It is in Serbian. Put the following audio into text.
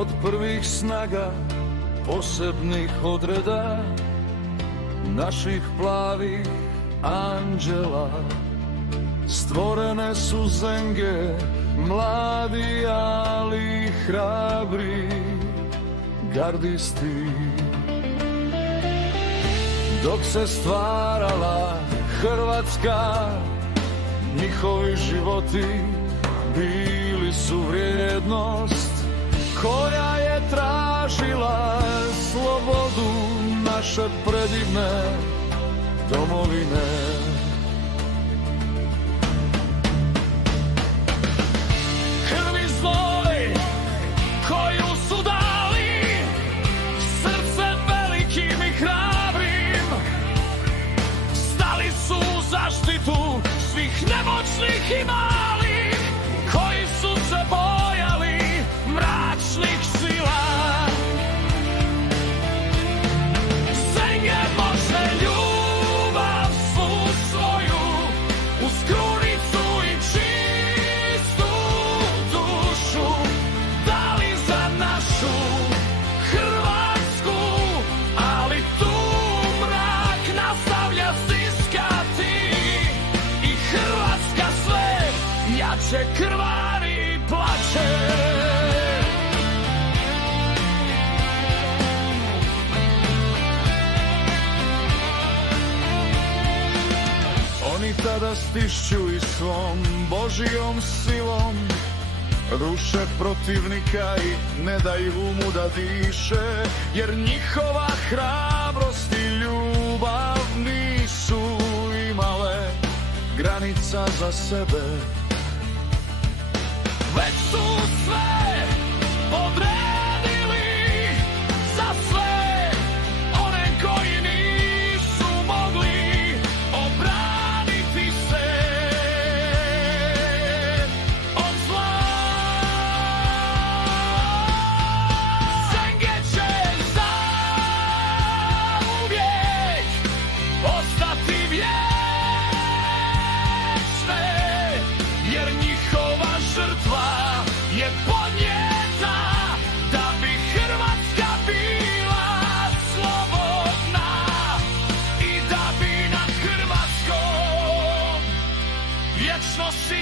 od prvih snaga, posebnih odreda, naših plavih anđela. Stvorene su zenge, mladi ali hrabri gardisti. Dok se stvarala Hrvatska, njihovi životi bili su vrijednost koja je tražila slobodu naše predivne domovine. Krvi znoj koju su dali, srce velikim i hrabrim, stali su u zaštitu svih nemoćnih i malih koji su se bojali mračnih sila. Zenge Bože ljubav svu svoju, uz krunicu i čistu dušu dali za našu Hrvatsku, ali tu mrak nastavlja stiskati i Hrvatska sve jače krvari i plače. Oni tada stišću i svom Božijom silom ruše protivnika i ne daju mu da diše, jer njihova hrabrost i ljubav nisu imale granica za sebe. Već su sve odredili za sve one koji nisu mogli obraniti se od zla. Zenge će zauvijek ostati vječne, jer njihova žrtva je podnijeta da bi Hrvatska bila slobodna i da bi nad Hrvatskom vječno si